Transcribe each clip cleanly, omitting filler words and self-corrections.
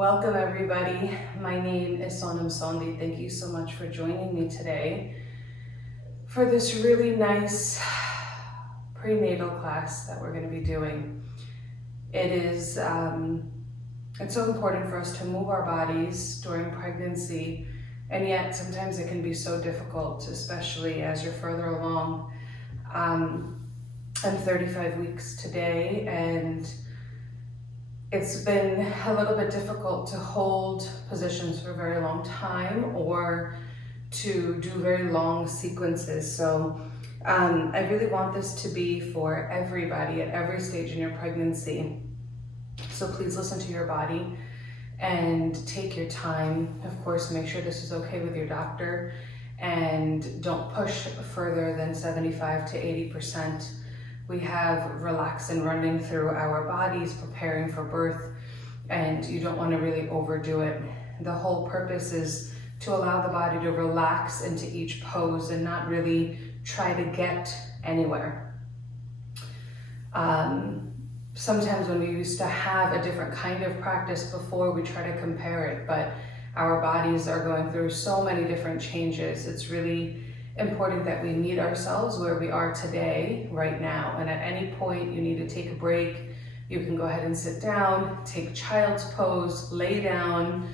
Welcome everybody. My name is Sonam. Thank you so much for joining me today for this really nice prenatal class that we're going to be doing. It's so important for us to move our bodies during pregnancy, and yet sometimes it can be so difficult, especially as you're further along. I'm 35 weeks today, and it's been a little bit difficult to hold positions for a very long time or to do very long sequences. So I really want this to be for everybody at every stage in your pregnancy. So please listen to your body and take your time. Of course, make sure this is okay with your doctor, and don't push further than 75 to 80%. We have relaxin running through our bodies preparing for birth, and you don't want to really overdo it. The whole purpose is to allow the body to relax into each pose and not really try to get anywhere. Sometimes when we used to have a different kind of practice before, we try to compare it, but our bodies are going through so many different changes. It's really important that we meet ourselves where we are today, right now. And at any point you need to take a break, you can go ahead and sit down, take child's pose, lay down,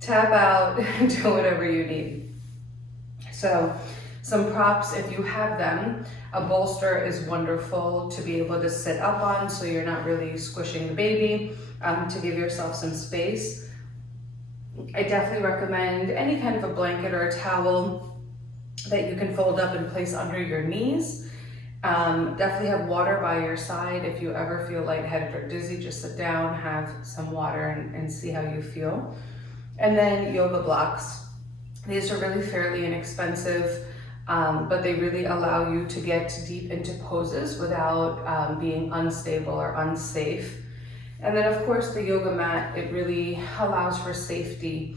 tap out, do whatever you need. So some props, if you have them. A bolster is wonderful to be able to sit up on so you're not really squishing the baby, to give yourself some space. I definitely recommend any kind of a blanket or a towel that you can fold up and place under your knees. Definitely have water by your side. If you ever feel lightheaded or dizzy, just sit down, have some water, and see how you feel. And then yoga blocks. These are really fairly inexpensive, but they really allow you to get deep into poses without being unstable or unsafe. And then of course the yoga mat, it really allows for safety.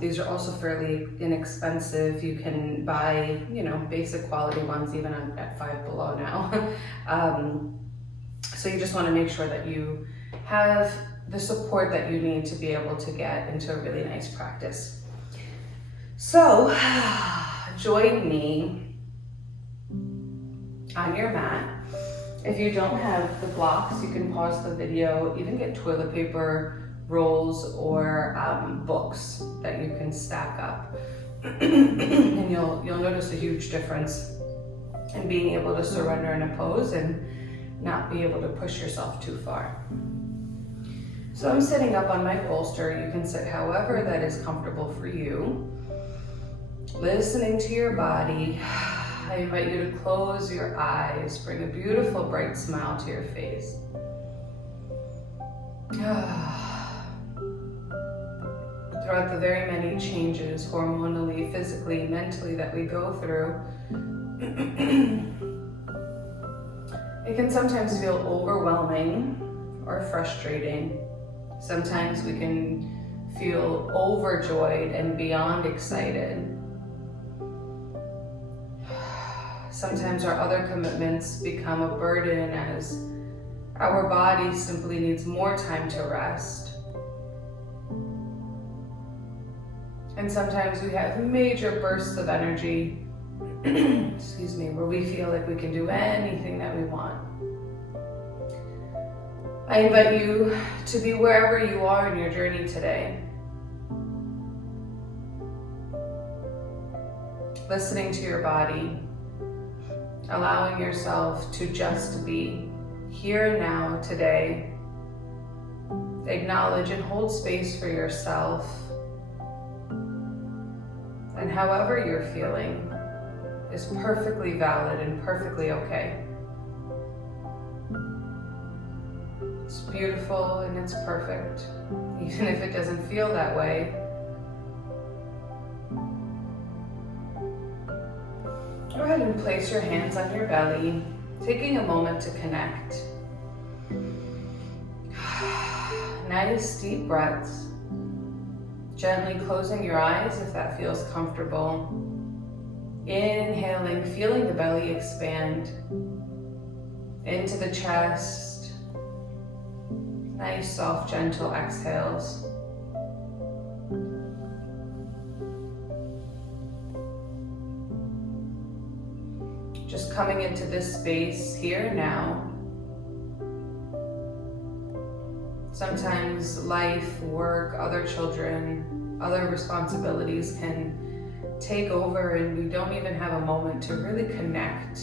These are also fairly inexpensive. You can buy, basic quality ones even at Five Below now. So you just want to make sure that you have the support that you need to be able to get into a really nice practice. So join me on your mat. If you don't have the blocks, you can pause the video, even get toilet paper, rolls, or books that you can stack up. And you'll notice a huge difference in being able to surrender in a pose and not be able to push yourself too far. So I'm sitting up on my bolster. You can sit however that is comfortable for you. Listening to your body. I invite you to close your eyes. Bring a beautiful bright smile to your face. Throughout the very many changes, hormonally, physically, mentally, that we go through, it can sometimes feel overwhelming or frustrating. Sometimes we can feel overjoyed and beyond excited. Sometimes our other commitments become a burden as our body simply needs more time to rest. And sometimes we have major bursts of energy, where we feel like we can do anything that we want. I invite you to be wherever you are in your journey today. Listening to your body, allowing yourself to just be here and now today. Acknowledge and hold space for yourself. And however you're feeling is perfectly valid and perfectly okay. It's beautiful and it's perfect, even if it doesn't feel that way. Go ahead and place your hands on your belly, taking a moment to connect. Nice deep breaths. Gently closing your eyes if that feels comfortable. Inhaling, feeling the belly expand into the chest. Nice, soft, gentle exhales. Just coming into this space here and now. Sometimes life, work, other children, other responsibilities can take over and we don't even have a moment to really connect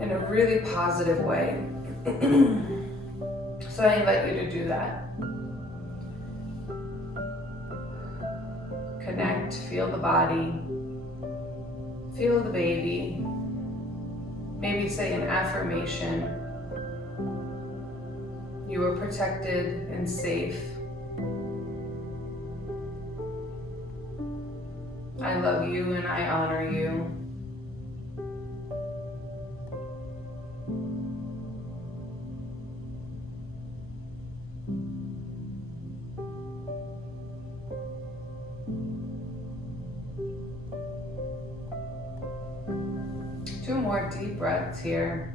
in a really positive way. So I invite you to do that. Connect, feel the body, feel the baby. Maybe say an affirmation. You are protected and safe. I love you and I honor you. Two more deep breaths here.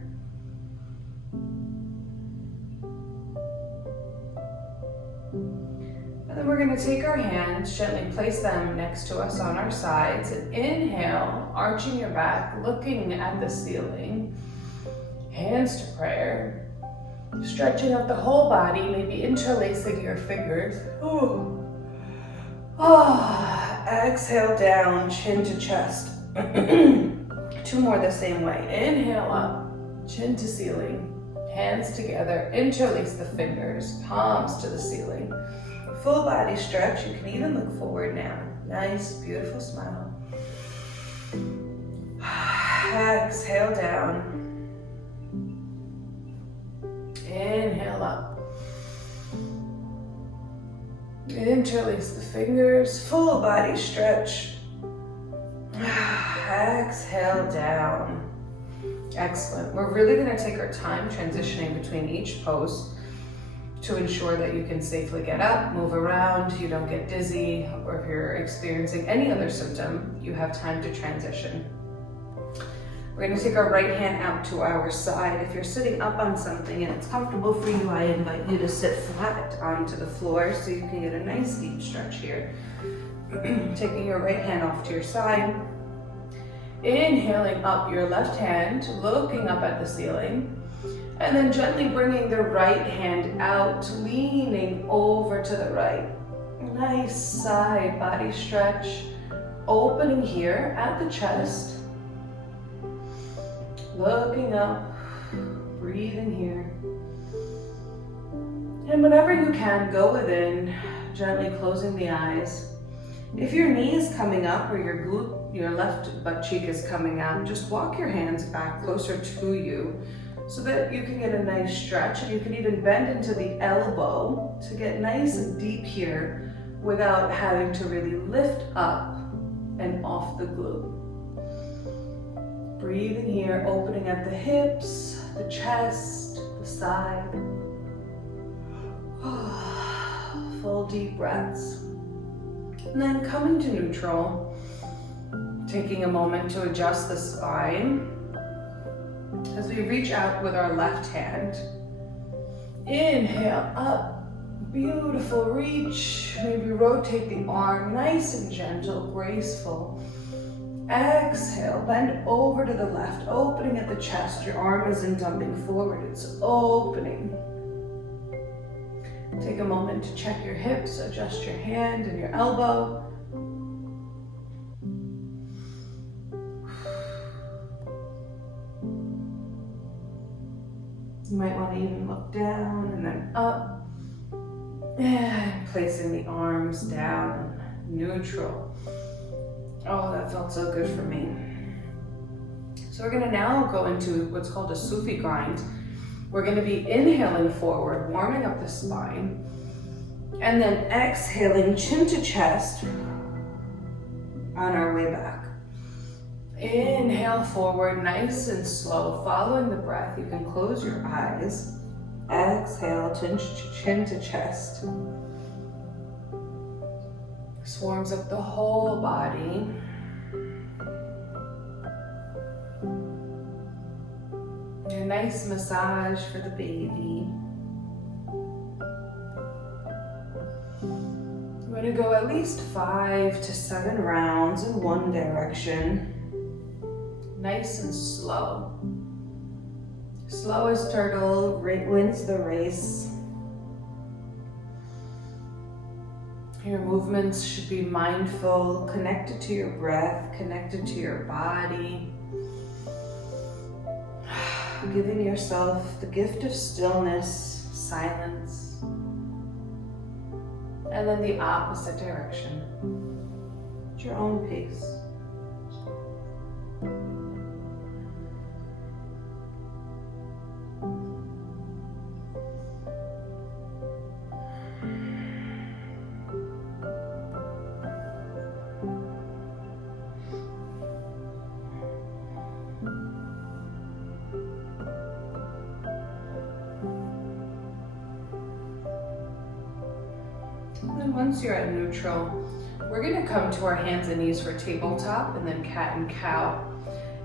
And then we're going to take our hands, gently place them next to us on our sides, and inhale, arching your back, looking at the ceiling, hands to prayer, stretching out the whole body, maybe interlacing your fingers. Ooh. Exhale down, chin to chest. Two more the same way. Inhale up, chin to ceiling, hands together, interlace the fingers, palms to the ceiling. Full body stretch. You can even look forward now. Nice, beautiful smile. Exhale down. Inhale up. Interlace the fingers. Full body stretch. Exhale down. Excellent. We're really going to take our time transitioning between each pose to ensure that you can safely get up, move around, you don't get dizzy, or if you're experiencing any other symptom, you have time to transition. We're going to take our right hand out to our side. If you're sitting up on something and it's comfortable for you, I invite you to sit flat onto the floor so you can get a nice deep stretch here. Taking your right hand off to your side. Inhaling up your left hand, looking up at the ceiling. And then gently bringing the right hand out, leaning over to the right. Nice side body stretch. Opening here at the chest. Looking up, breathing here. And whenever you can, go within, gently closing the eyes. If your knee is coming up or your left butt cheek is coming out, just walk your hands back closer to you so that you can get a nice stretch, and you can even bend into the elbow to get nice and deep here without having to really lift up and off the glute. Breathing here, opening at the hips, the chest, the side. Full deep breaths. And then coming to neutral, taking a moment to adjust the spine. As we reach out with our left hand, inhale up, beautiful reach, maybe rotate the arm, nice and gentle, graceful. Exhale, bend over to the left, opening at the chest, your arm isn't dumping forward, it's opening. Take a moment to check your hips, adjust your hand and your elbow. You might want to even look down and then up. And placing the arms down, neutral. Oh, that felt so good for me. So we're going to now go into what's called a Sufi Grind. We're going to be inhaling forward, warming up the spine, and then exhaling chin to chest on our way back. Inhale forward, nice and slow, following the breath. You can close your eyes. Exhale, chin to chest. This warms up the whole body. A nice massage for the baby. going to go at least 5 to 7 rounds in one direction. Nice and slow. Slowest turtle wins the race. Your movements should be mindful, connected to your breath, connected to your body. Giving yourself the gift of stillness, silence. And then the opposite direction, at your own pace. And once you're at neutral, we're going to come to our hands and knees for tabletop and then cat and cow.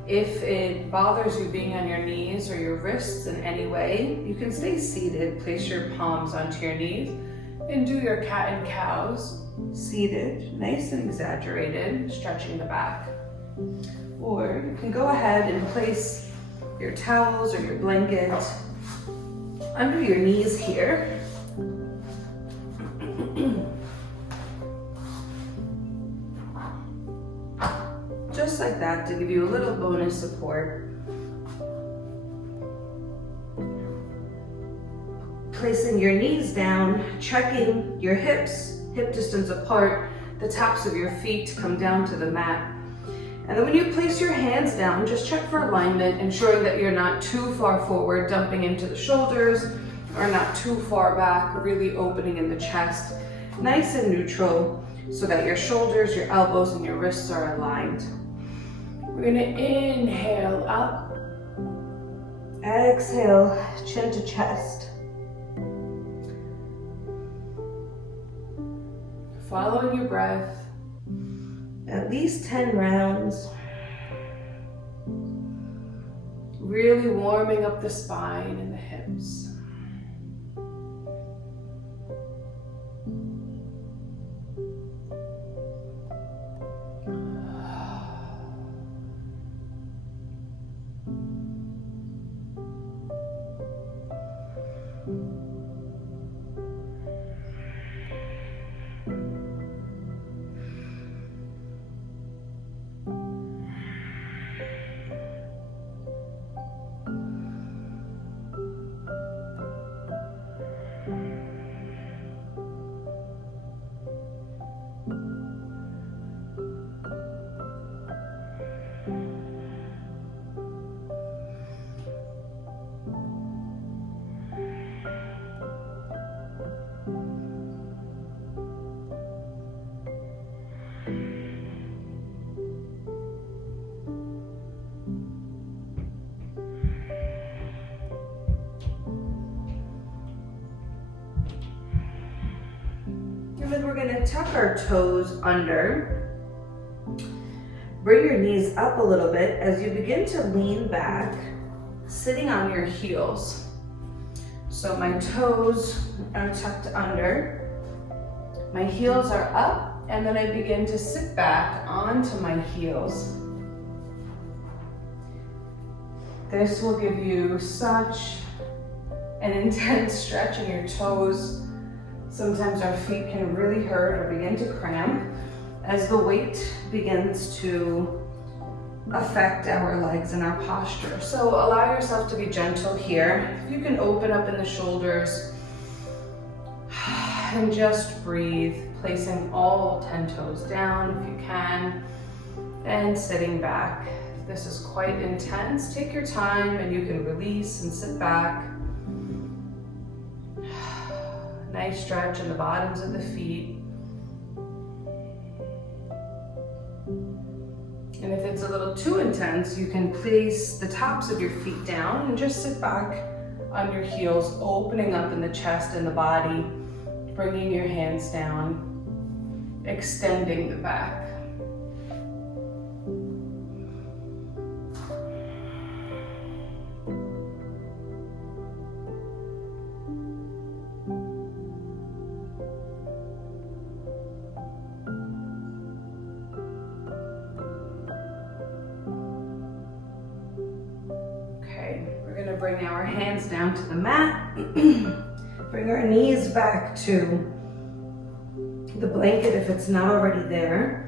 If it bothers you being on your knees or your wrists in any way, you can stay seated, place your palms onto your knees, and do your cat and cows seated, nice and exaggerated, stretching the back. Or you can go ahead and place your towels or your blanket under your knees here. Just like that, to give you a little bonus support. Placing your knees down, checking your hips, hip distance apart, the tops of your feet come down to the mat. And then when you place your hands down, just check for alignment, ensuring that you're not too far forward, dumping into the shoulders, or not too far back, really opening in the chest. Nice and neutral, so that your shoulders, your elbows, and your wrists are aligned. We're gonna inhale up. Exhale, chin to chest. Following your breath, at least 10 rounds. Really warming up the spine and the hips. And then we're going to tuck our toes under. Bring your knees up a little bit as you begin to lean back, sitting on your heels. So my toes are tucked under, my heels are up, and then I begin to sit back onto my heels. This will give you such an intense stretch in your toes. Sometimes our feet can really hurt or begin to cramp as the weight begins to affect our legs and our posture. So allow yourself to be gentle here. You can open up in the shoulders and just breathe, placing all 10 toes down if you can, and sitting back. If this is quite intense, take your time and you can release and sit back. Nice stretch in the bottoms of the feet. And if it's a little too intense, you can place the tops of your feet down and just sit back on your heels, opening up in the chest and the body, bringing your hands down, extending the back. bring our hands down to the mat. Bring our knees back to the blanket if it's not already there.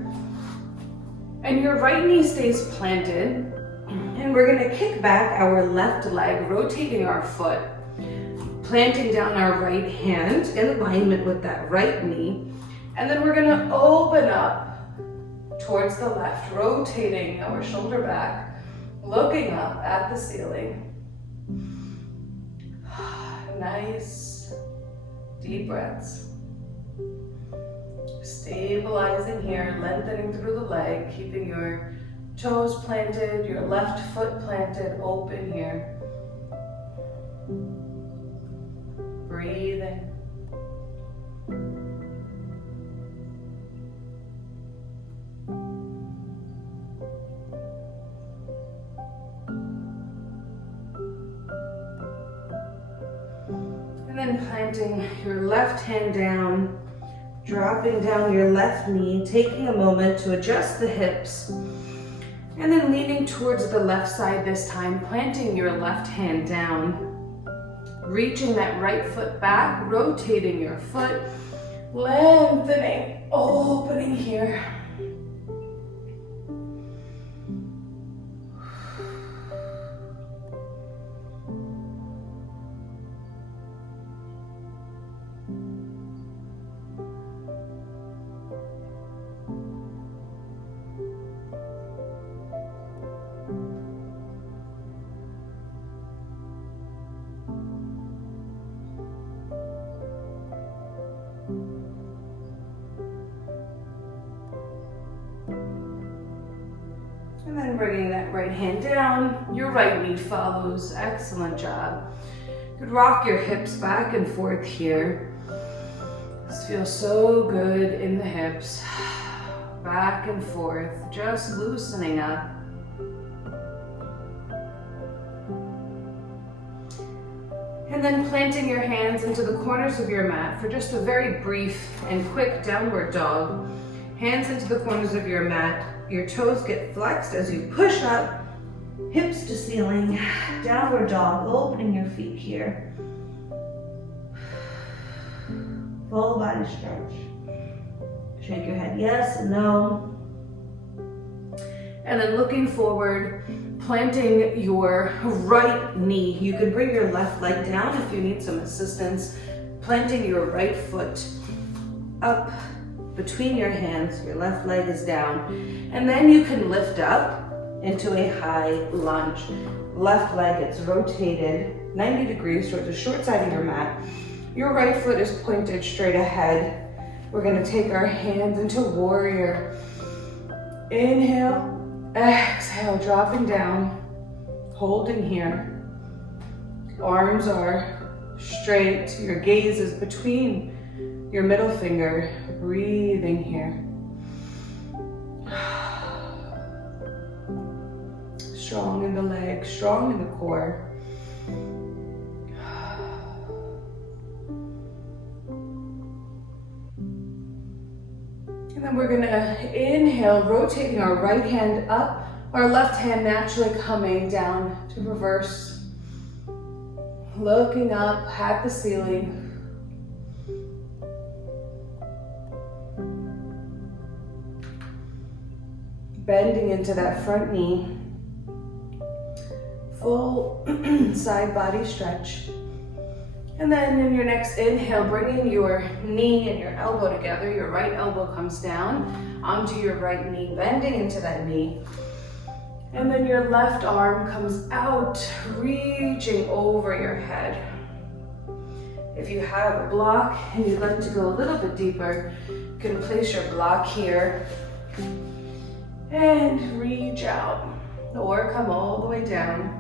And your right knee stays planted. And we're gonna kick back our left leg, rotating our foot, planting down our right hand in alignment with that right knee. And then we're gonna open up towards the left, rotating our shoulder back, looking up at the ceiling. Nice, deep breaths. Stabilizing here, lengthening through the leg, keeping your toes planted, your left foot planted, open here. Breathing. And then planting your left hand down, dropping down your left knee, taking a moment to adjust the hips, and then leaning towards the left side this time, planting your left hand down, reaching that right foot back, rotating your foot, lengthening, opening here. And then bringing that right hand down, your right knee follows. Excellent job. You could rock your hips back and forth here. This feels so good in the hips. Back and forth, just loosening up. And then planting your hands into the corners of your mat for just a very brief and quick downward dog. Hands into the corners of your mat. Your toes get flexed as you push up, hips to ceiling, downward dog, opening your feet here. Full body stretch. Shake your head yes and no. And then looking forward, planting your right knee. You can bring your left leg down if you need some assistance. Planting your right foot up between your hands, your left leg is down, and then you can lift up into a high lunge. Left leg gets rotated 90 degrees towards the short side of your mat. Your right foot is pointed straight ahead. We're gonna take our hands into warrior. Inhale, exhale, dropping down, holding here. Arms are straight, your gaze is between your middle finger, breathing here. Strong in the legs, strong in the core. And then we're gonna inhale, rotating our right hand up, our left hand naturally coming down to reverse. Looking up at the ceiling. Bending into that front knee. Full side body stretch. And then in your next inhale, bringing your knee and your elbow together. Your right elbow comes down onto your right knee, bending into that knee. And then your left arm comes out, reaching over your head. If you have a block and you'd like to go a little bit deeper, you can place your block here and reach out, or come all the way down.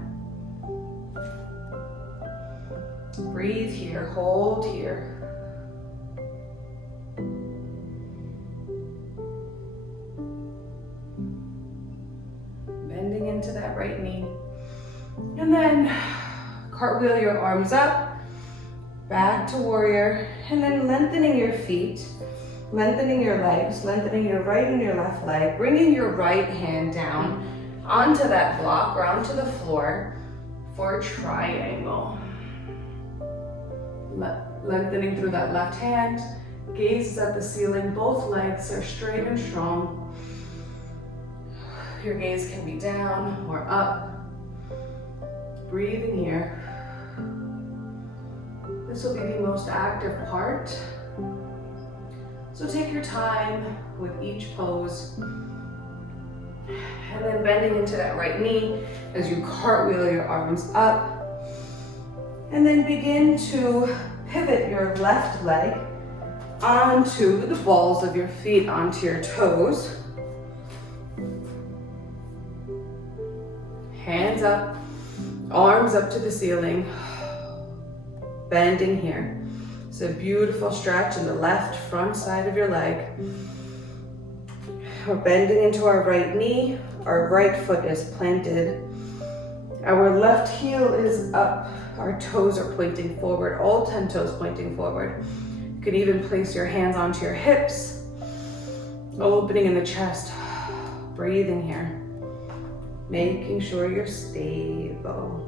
Breathe here, hold here. Bending into that right knee. And then cartwheel your arms up, back to warrior, and then lengthening your feet, lengthening your legs, lengthening your right and your left leg, bringing your right hand down onto that block or onto the floor. for triangle. Lengthening through that left hand, gaze is at the ceiling, both legs are straight and strong. Your gaze can be down or up. Breathing here. This will be the most active part. So take your time with each pose. And then bending into that right knee as you cartwheel your arms up. And then begin to pivot your left leg onto the balls of your feet, onto your toes. Hands up, arms up to the ceiling. Bending here. It's a beautiful stretch in the left front side of your leg. We're bending into our right knee. Our right foot is planted. Our left heel is up. Our toes are pointing forward, all 10 toes pointing forward. You can even place your hands onto your hips. Opening in the chest. Breathing here. Making sure you're stable.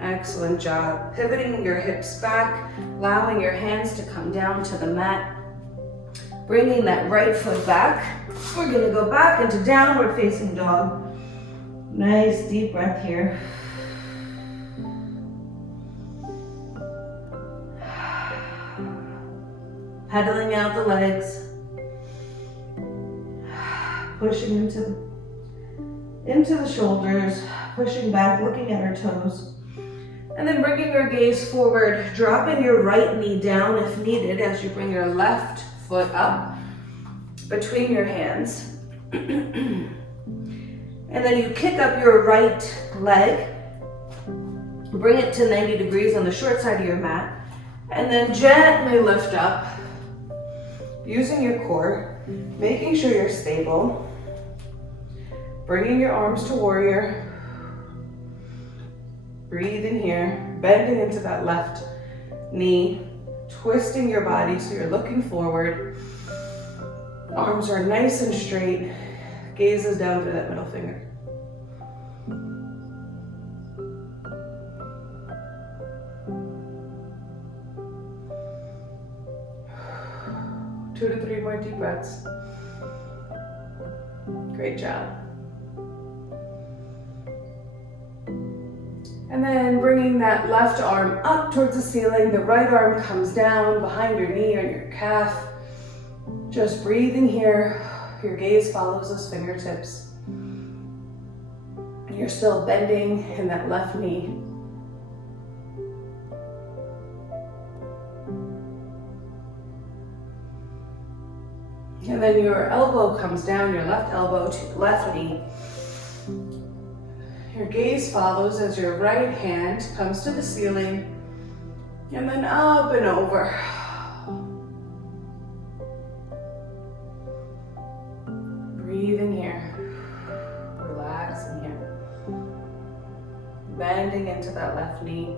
Excellent job. Pivoting your hips back, allowing your hands to come down to the mat. Bringing that right foot back. We're gonna go back into downward facing dog. Nice deep breath here. Pedaling out the legs. Pushing into the shoulders. Pushing back, looking at our toes. And then bringing your gaze forward, dropping your right knee down if needed as you bring your left foot up between your hands. And then you kick up your right leg, bring it to 90 degrees on the short side of your mat, and then gently lift up, using your core, making sure you're stable, bringing your arms to warrior. Breathe in here, bending into that left knee, twisting your body so you're looking forward. Arms are nice and straight, gaze is down to that middle finger. Two to three more deep breaths. Great job. And then bringing that left arm up towards the ceiling, the right arm comes down behind your knee or your calf. Just breathing here, your gaze follows those fingertips. And you're still bending in that left knee. And then your elbow comes down, your left elbow to your left knee. Your gaze follows as your right hand comes to the ceiling and then up and over. Breathing here, relaxing here. Bending into that left knee.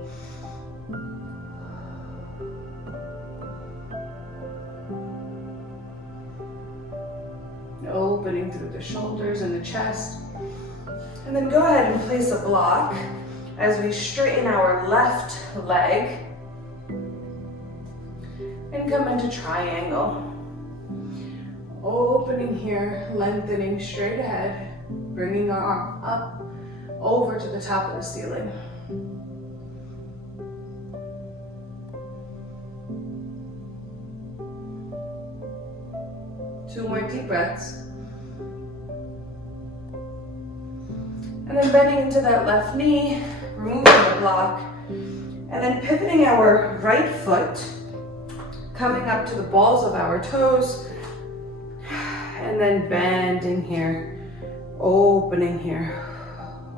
Opening through the shoulders and the chest. And then go ahead and place a block as we straighten our left leg and come into triangle. Opening here, lengthening straight ahead, bringing our arm up over to the top of the ceiling. Two more deep breaths. And then bending into that left knee, removing the block, and then pivoting our right foot, coming up to the balls of our toes, and then bending here, opening here,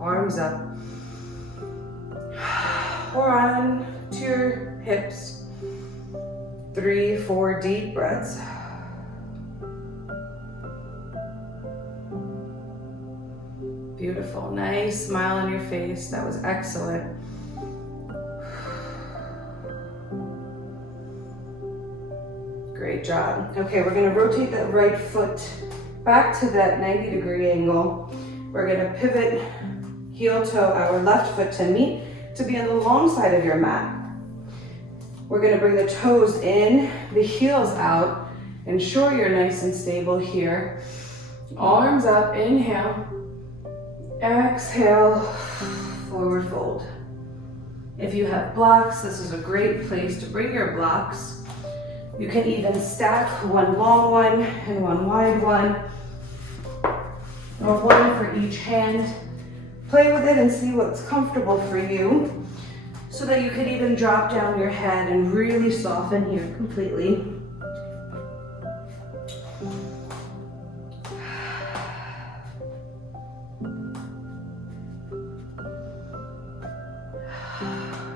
arms up, or on to your hips. 3, 4 deep breaths. Beautiful, nice smile on your face. That was excellent. Great job. Okay, we're gonna rotate that right foot back to that 90-degree angle. We're gonna pivot heel toe, our left foot to meet, to be on the long side of your mat. We're gonna bring the toes in, the heels out. Ensure you're nice and stable here. Arms up, inhale. Exhale, forward fold. If you have blocks, this is a great place to bring your blocks. You can even stack one long one and one wide one, or one for each hand. Play with it and see what's comfortable for you, so that you could even drop down your head and really soften here completely.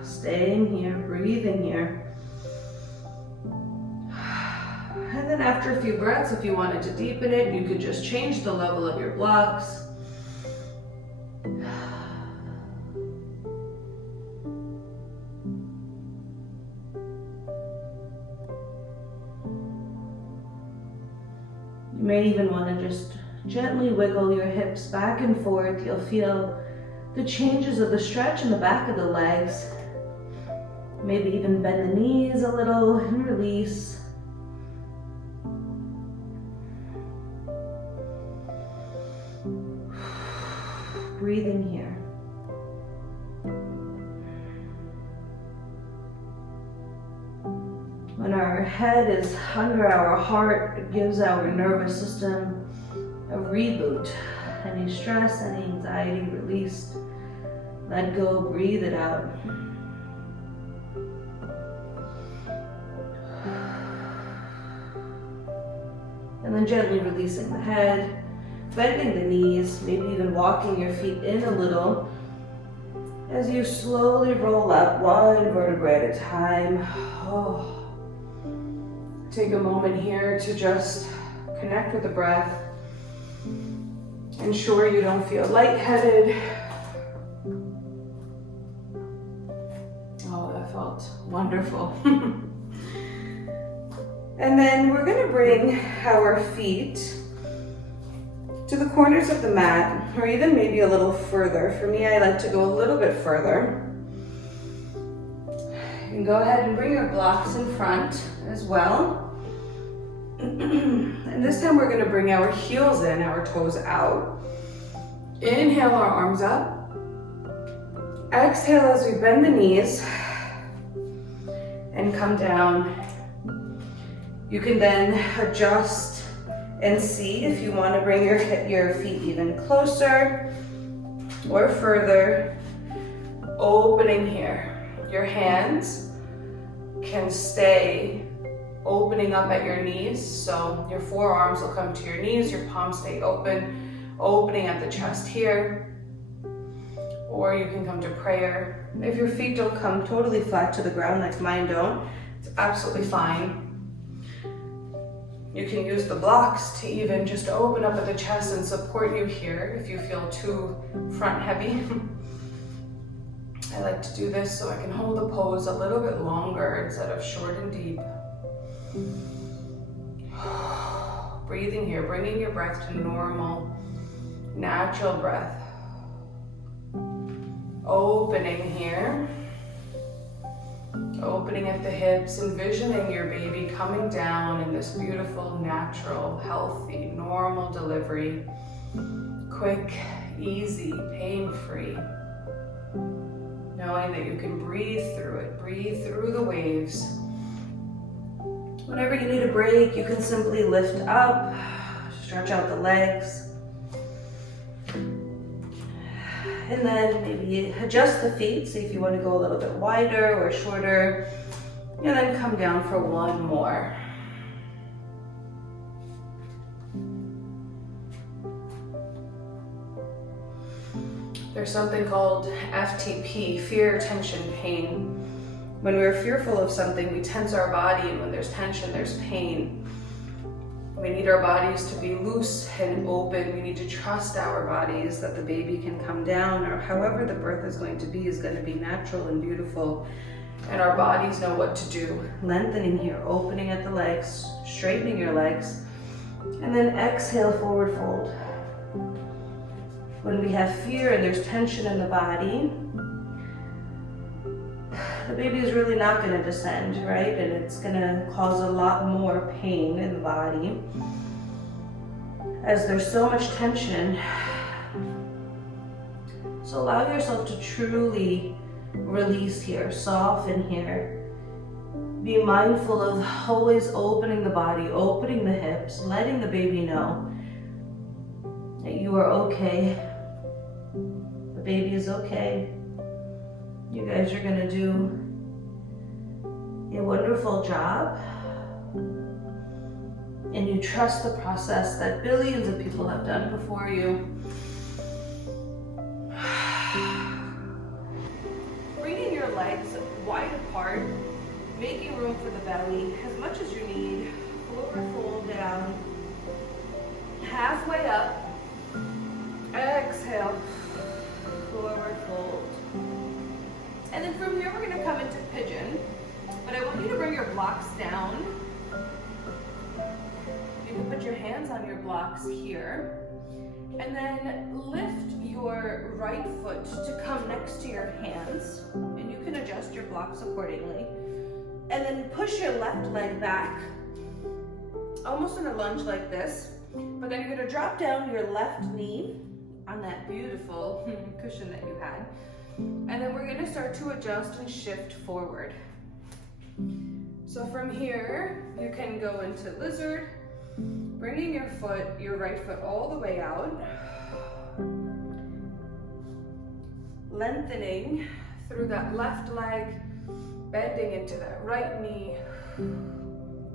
Staying here, breathing here. And then after a few breaths, if you wanted to deepen it, you could just change the level of your blocks. You may even want to just gently wiggle your hips back and forth. You'll feel the changes of the stretch in the back of the legs. Maybe even bend the knees a little and release. Breathing here. When our head is under our heart, it gives our nervous system a reboot. Any stress, any anxiety released. Let go, breathe it out. And then gently releasing the head, bending the knees, maybe even walking your feet in a little as you slowly roll up one vertebrae at a time. Oh. Take a moment here to just connect with the breath. Ensure you don't feel lightheaded. Oh, that felt wonderful. And then we're going to bring our feet to the corners of the mat, or even maybe a little further. For me, I like to go a little bit further. You can go ahead and bring your blocks in front as well. And this time we're going to bring our heels in, our toes out. Inhale, our arms up. Exhale as we bend the knees and come down. You can then adjust and see if you want to bring your feet even closer or further. Opening here. Your hands can stay opening up at your knees. So your forearms will come to your knees, your palms stay open, opening at the chest here. Or you can come to prayer. If your feet don't come totally flat to the ground like mine don't, it's absolutely fine. You can use the blocks to even just open up at the chest and support you here if you feel too front heavy. I like to do this so I can hold the pose a little bit longer instead of short and deep. Breathing here, bringing your breath to normal, natural breath. Opening here. Opening at the hips, envisioning your baby coming down in this beautiful, natural, healthy, normal delivery. Quick, easy, pain-free. Knowing that you can breathe through it, breathe through the waves. Whenever you need a break, you can simply lift up, stretch out the legs. And then maybe adjust the feet, see if you want to go a little bit wider or shorter. And then come down for one more. There's something called FTP, fear, tension, pain. When we're fearful of something, we tense our body, and when there's tension, there's pain. We need our bodies to be loose and open. We need to trust our bodies that the baby can come down, or however the birth is going to be natural and beautiful. And our bodies know what to do. Lengthening here, opening at the legs, straightening your legs. And then exhale, forward fold. When we have fear and there's tension in the body, the baby is really not going to descend, right? And it's going to cause a lot more pain in the body as there's so much tension. So allow yourself to truly release here, soften here. Be mindful of always opening the body, opening the hips, letting the baby know that you are okay. The baby is okay. You guys are gonna do a wonderful job. And you trust the process that billions of people have done before you. Bringing your legs wide apart, making room for the belly as much as you need. Forward fold down, halfway up. Exhale, forward fold. And then from here, we're gonna come into pigeon, but I want you to bring your blocks down. You can put your hands on your blocks here, and then lift your right foot to come next to your hands, and you can adjust your blocks accordingly. And then push your left leg back, almost in a lunge like this, but then you're gonna drop down your left knee on that beautiful cushion that you had. And then we're gonna start to adjust and shift forward. So from here, you can go into lizard, bringing your right foot all the way out, lengthening through that left leg, bending into that right knee,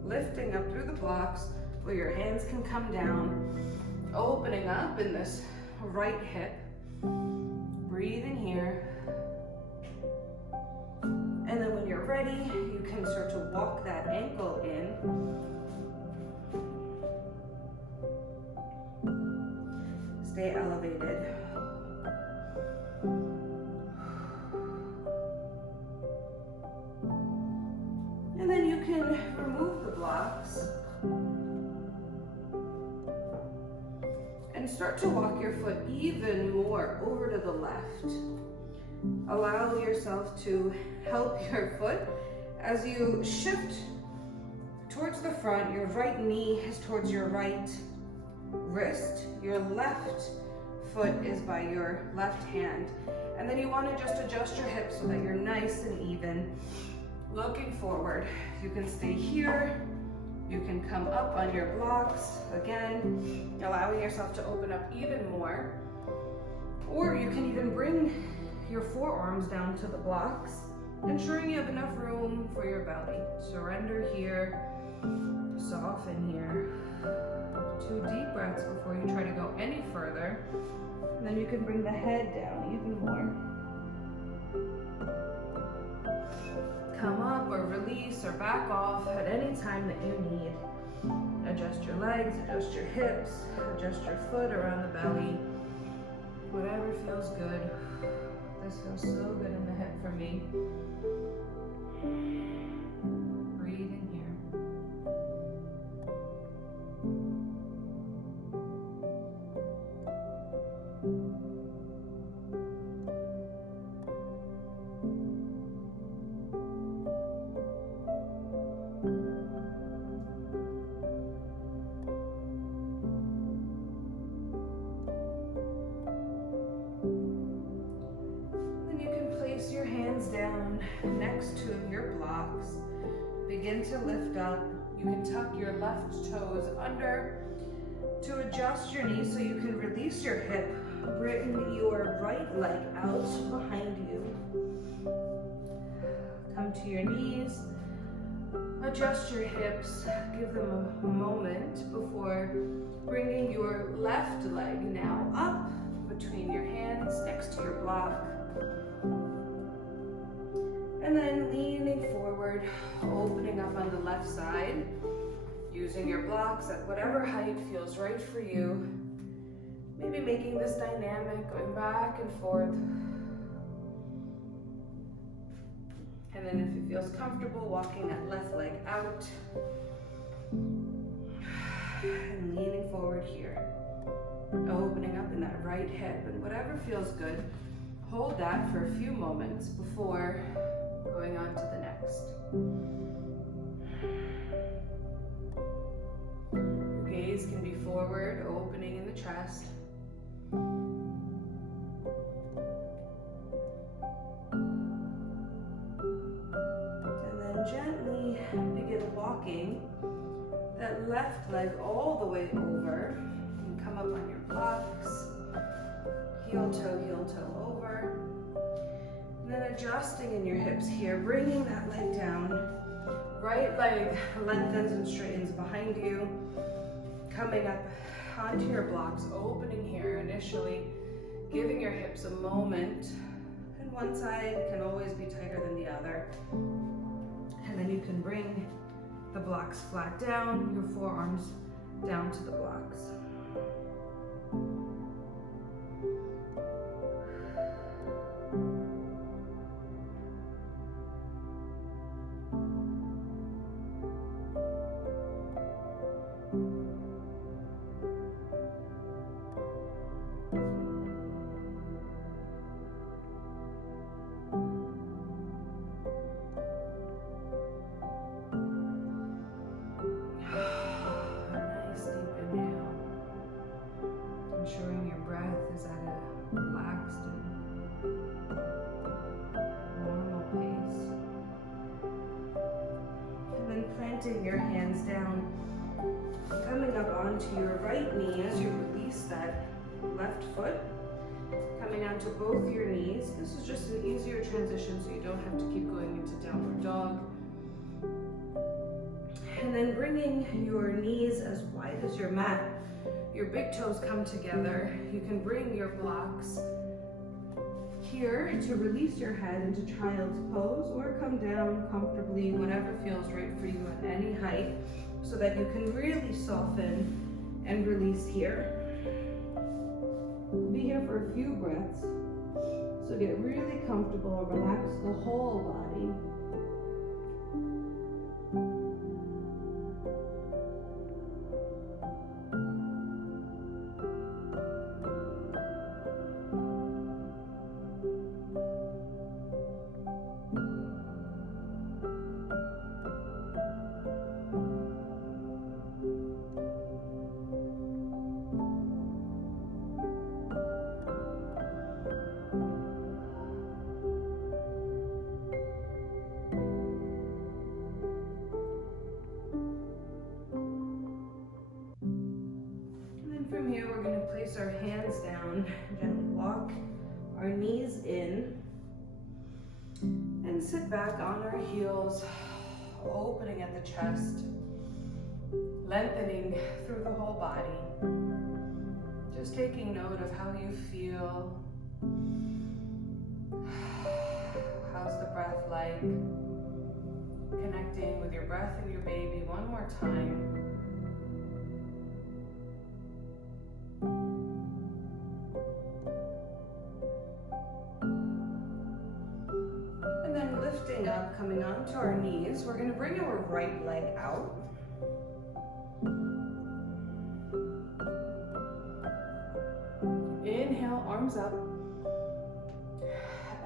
lifting up through the blocks where your hands can come down, opening up in this right hip, breathing here. And then when you're ready, you can start to walk that ankle in. Stay elevated. And then you can remove the blocks and start to walk your foot even more over to the left. Allow yourself to help your foot as you shift towards the front. Your right knee is towards your right wrist. Your left foot is by your left hand. And then you want to just adjust your hips so that you're nice and even. Looking forward. You can stay here. You can come up on your blocks. Again, allowing yourself to open up even more. Or you can even bring your forearms down to the blocks, ensuring you have enough room for your belly. Surrender here, soften here. 2 deep breaths before you try to go any further. And then you can bring the head down even more. Come up or release or back off at any time that you need. Adjust your legs, adjust your hips, adjust your foot around the belly. Whatever feels good. This feels so good in the hip for me. Breathe in here. Your hands down next to your blocks. Begin to lift up. You can tuck your left toes under to adjust your knees so you can release your hip. Bring your right leg out behind you. Come to your knees. Adjust your hips. Give them a moment before bringing your left leg now up between your hands next to your block. And then leaning forward, opening up on the left side, using your blocks at whatever height feels right for you. Maybe making this dynamic, going back and forth. And then if it feels comfortable, walking that left leg out. and leaning forward here. Opening up in that right hip, and whatever feels good, hold that for a few moments before going on to the next. Your gaze can be forward, opening in the chest. And then gently begin walking that left leg all the way over. You can come up on your blocks, heel toe over. And then adjusting in your hips here, bringing that leg down. Right leg lengthens and straightens behind you. Coming up onto your blocks, opening here initially, giving your hips a moment. And one side can always be tighter than the other. And then you can bring the blocks flat down, your forearms down to the blocks. Ensuring your breath is at a relaxed and normal pace. And then planting your hands down, coming up onto your right knee as you release that left foot, coming onto both your knees. This is just an easier transition so you don't have to keep going into downward dog. And then bringing your knees as wide as your mat. Your big toes come together. You can bring your blocks here to release your head into child's pose, or come down comfortably, whatever feels right for you at any height, so that you can really soften and release here. Be here for a few breaths. So get really comfortable, relax the whole body. From here, we're going to place our hands down, gently walk our knees in, and sit back on our heels, opening at the chest, lengthening through the whole body. Just taking note of how you feel. How's the breath like? Connecting with your breath and your baby one more time. And then lifting up, coming onto our knees, we're going to bring our right leg out. Inhale, arms up.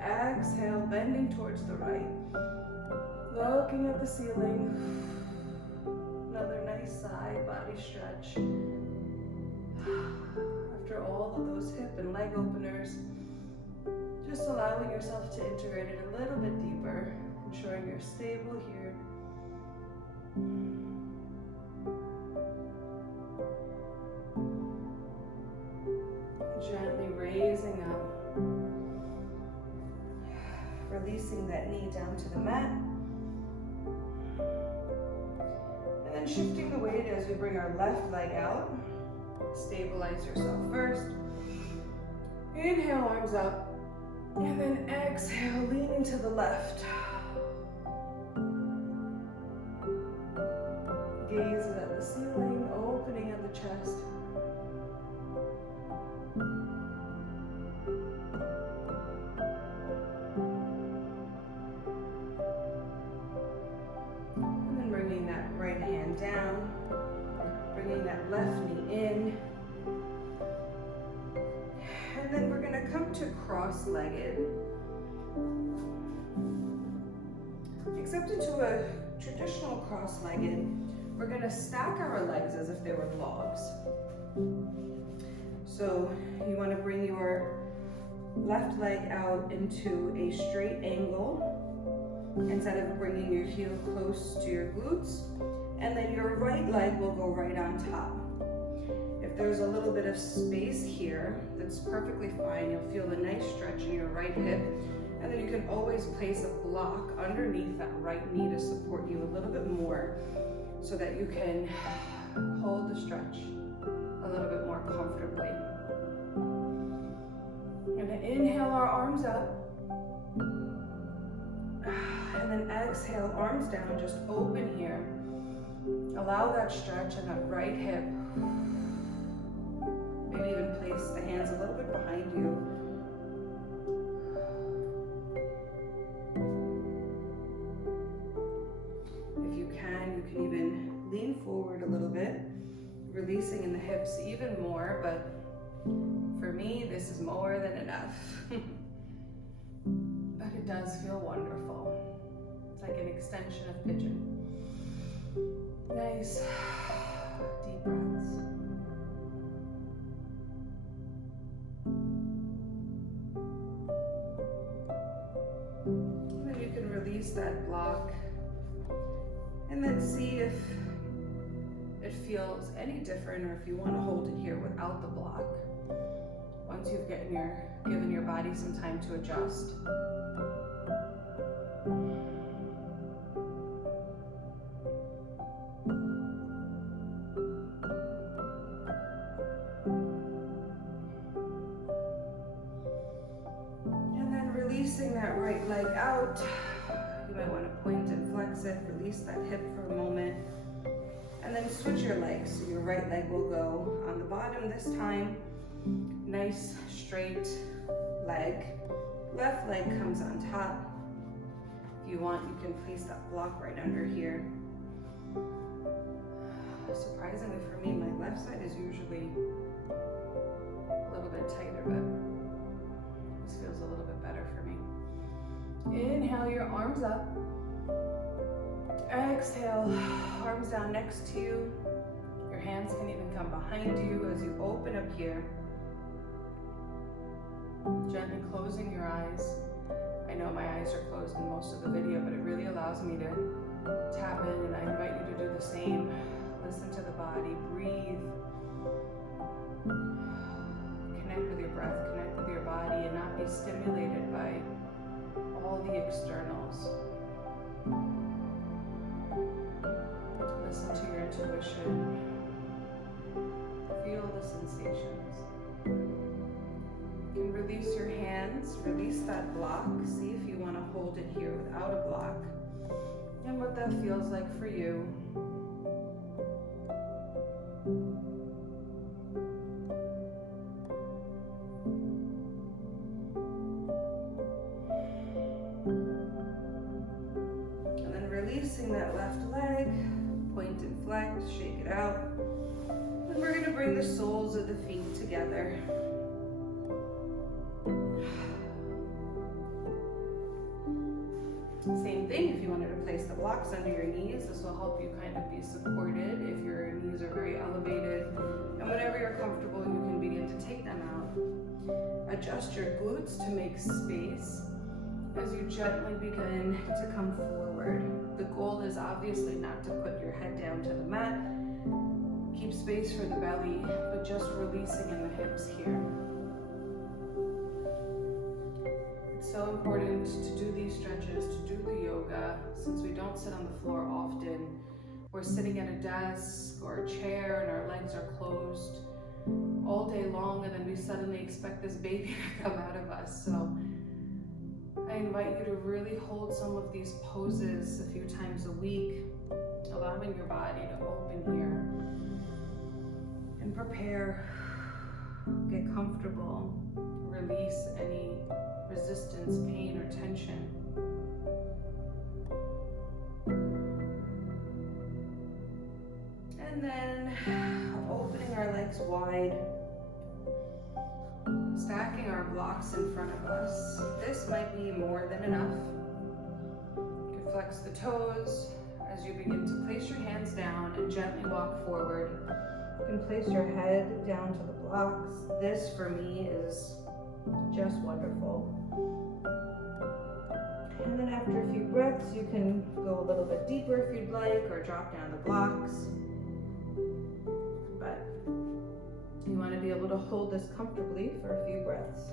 Exhale, bending towards the right. Looking at the ceiling. Another nice side body stretch. After all of those hip and leg openers, just allowing yourself to integrate it a little bit deeper, ensuring you're stable here. Gently raising up, releasing that knee down to the mat, and then shifting the weight as we bring our left leg out. Stabilize yourself first. Inhale, arms up, and then exhale, leaning to the left. Gaze is at the ceiling, opening at the chest. And then bringing that right hand down, bringing that cross-legged. Except into a traditional cross-legged, we're gonna stack our legs as if they were logs. So you wanna bring your left leg out into a straight angle instead of bringing your heel close to your glutes. And then your right leg will go right on top. If there's a little bit of space here, that's perfectly fine. You'll feel a nice stretch in your right hip. And then you can always place a block underneath that right knee to support you a little bit more so that you can hold the stretch a little bit more comfortably. And then inhale our arms up. And then exhale, arms down, just open here. Allow that stretch in that right hip. Maybe even place the hands a little bit behind you. If you can even lean forward a little bit, releasing in the hips even more, but for me, this is more than enough. But it does feel wonderful. It's like an extension of Pigeon. Nice deep breaths. Then you can release that block and then see if it feels any different or if you want to hold it here without the block. Once you've given your body some time to adjust. And then releasing that right leg out. You might want to point and flex it, release that hip for a moment. And then switch your legs. So your right leg will go on the bottom this time. Nice straight leg. Left leg comes on top. If you want, you can place that block right under here. Surprisingly for me, my left side is usually a little bit tighter, but this feels a little bit better for me. Inhale your arms up. Exhale, arms down next to you. Your hands can even come behind you as you open up here. Gently closing your eyes. I know my eyes are closed in most of the video, but it really allows me to tap in, and I invite you to do the same. Listen to the body, breathe. Connect with your breath, connect with your body, and not be stimulated by all the externals. Listen to your intuition. Feel the sensations. You can release your hands, release that block. See if you want to hold it here without a block. And what that feels like for you. And then releasing that left leg, point and flex, shake it out. And we're going to bring the soles of the feet together. Same thing, if you wanted to place the blocks under your knees, this will help you kind of be supported if your knees are very elevated. And whenever you're comfortable, you can begin to take them out. Adjust your glutes to make space as you gently begin to come forward. The goal is obviously not to put your head down to the mat. Keep space for the belly, but just releasing in the hips here. It's so important to do these stretches, to do the yoga, since we don't sit on the floor often. We're sitting at a desk or a chair and our legs are closed all day long, and then we suddenly expect this baby to come out of us. So I invite you to really hold some of these poses a few times a week, allowing your body to open here and prepare, get comfortable, release any resistance, pain, or tension. And then opening our legs wide, stacking our blocks blocks in front of us. This might be more than enough. You can flex the toes as you begin to place your hands down and gently walk forward. You can place your head down to the blocks. This for me is just wonderful. And then after a few breaths, you can go a little bit deeper if you'd like, or drop down the blocks. But you want to be able to hold this comfortably for a few breaths.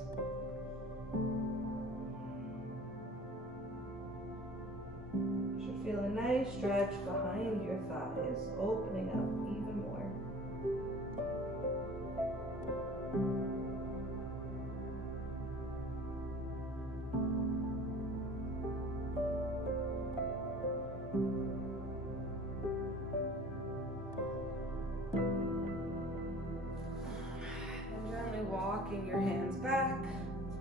You should feel a nice stretch behind your thighs, opening up even more. Walking your hands back.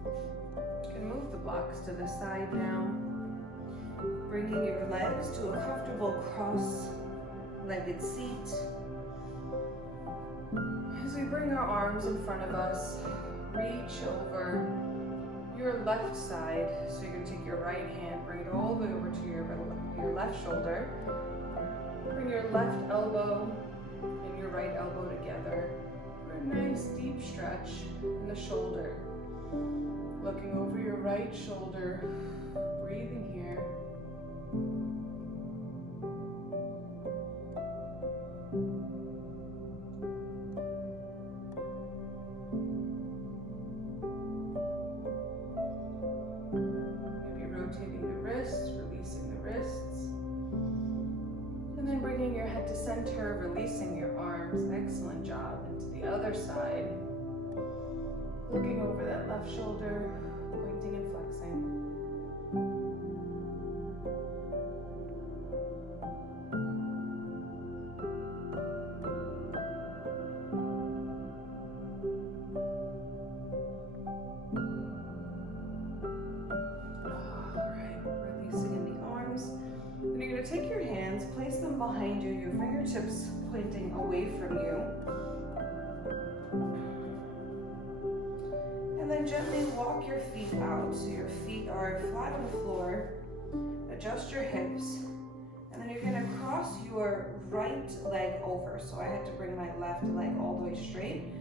You can move the blocks to the side now. Bringing your legs to a comfortable cross-legged seat. As we bring our arms in front of us, reach over your left side. So you're going to take your right hand, bring it all the way over to your left shoulder. Bring your left elbow and your right elbow together. A nice deep stretch in the shoulder. Looking over your right shoulder, breathing here. Maybe rotating the wrists, releasing the wrists. And then bringing your head to center, releasing your arms. Excellent job. Into the other side. Looking over that left shoulder, pointing and flexing. Take your hands, place them behind you, your fingertips pointing away from you. And then gently walk your feet out so your feet are flat on the floor. Adjust your hips. And then you're going to cross your right leg over. So I had to bring my left leg all the way straight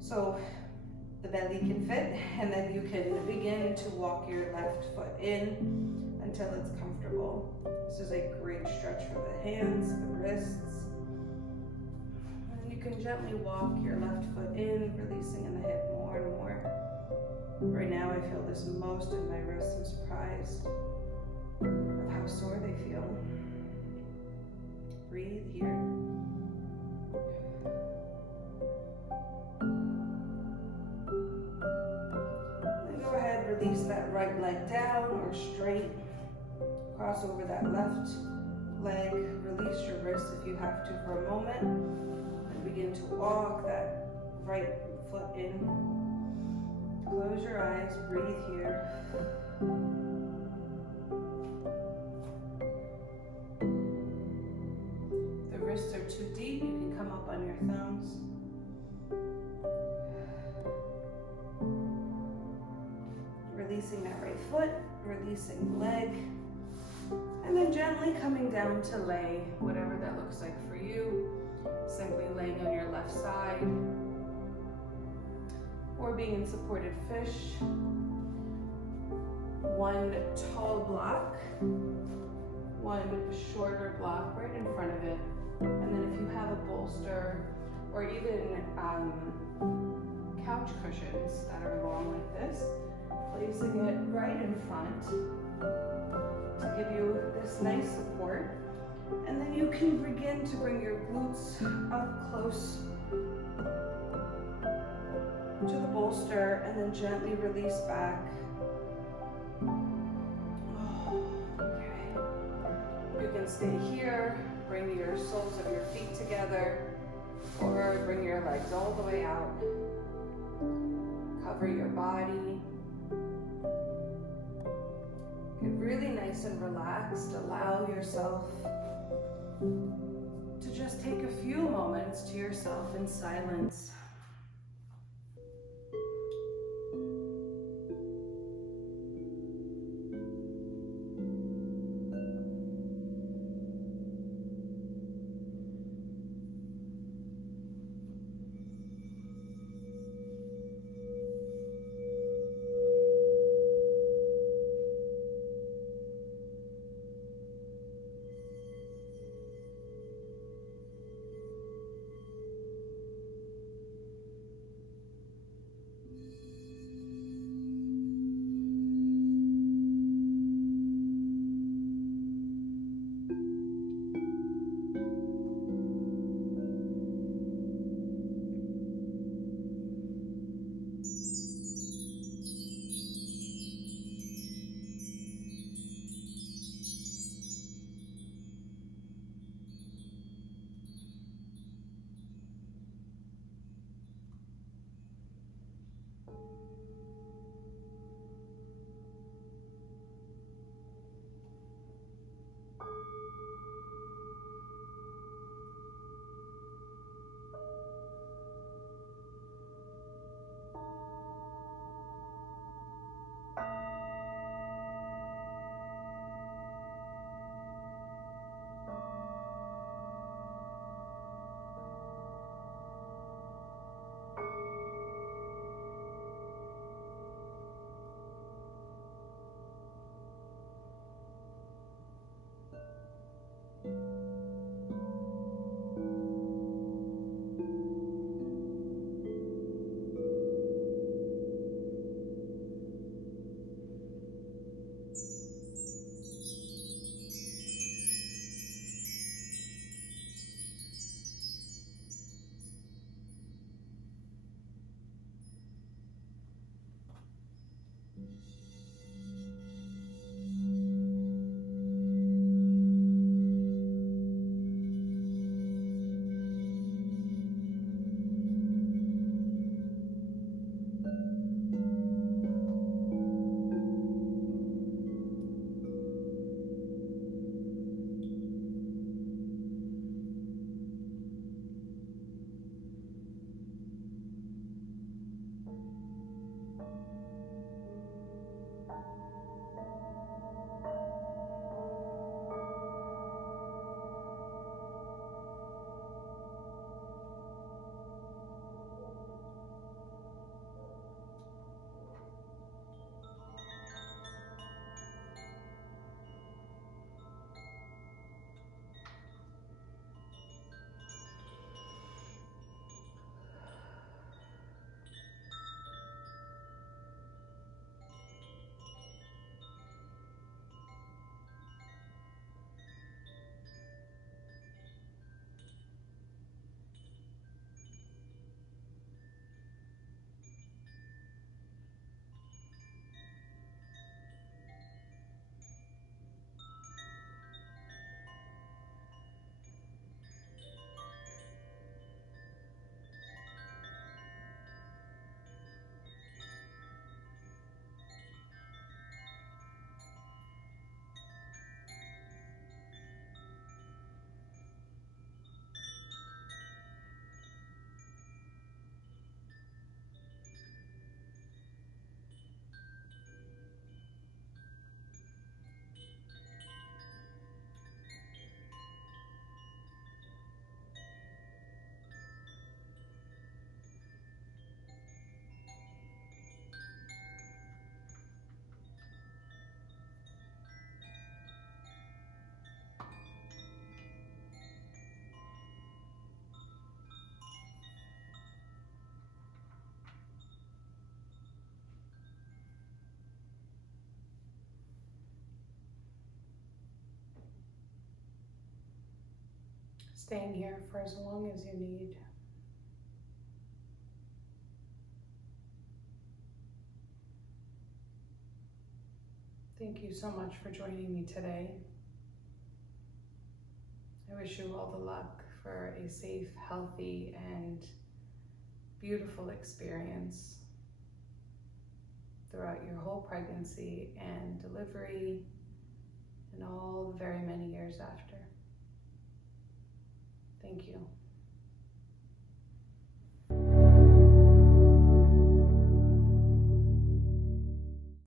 so the belly can fit. And then you can begin to walk your left foot in until it's comfortable. This is a great stretch for the hands, the wrists. And you can gently walk your left foot in, releasing in the hip more and more. Right now I feel this most in my wrists. I'm surprised of how sore they feel. Breathe here. Then go ahead, release that right leg down or straight. Cross over that left leg, release your wrist if you have to for a moment, and begin to walk that right foot in. Close your eyes, breathe here. If the wrists are too deep, you can come up on your thumbs. Releasing that right foot, releasing the leg. And then gently coming down to lay, whatever that looks like for you. Simply laying on your left side. Or being in supported fish. One tall block, one shorter block right in front of it. And then if you have a bolster or even couch cushions that are long like this, placing it right in front to give you this nice support. And then you can begin to bring your glutes up close to the bolster and then gently release back. Okay. You can stay here, bring your soles of your feet together, or bring your legs all the way out. Cover your body. Get really nice and relaxed. Allow yourself to just take a few moments to yourself in silence. Staying here for as long as you need. Thank you so much for joining me today. I wish you all the luck for a safe, healthy, and beautiful experience throughout your whole pregnancy and delivery and all the very many years after. Thank you.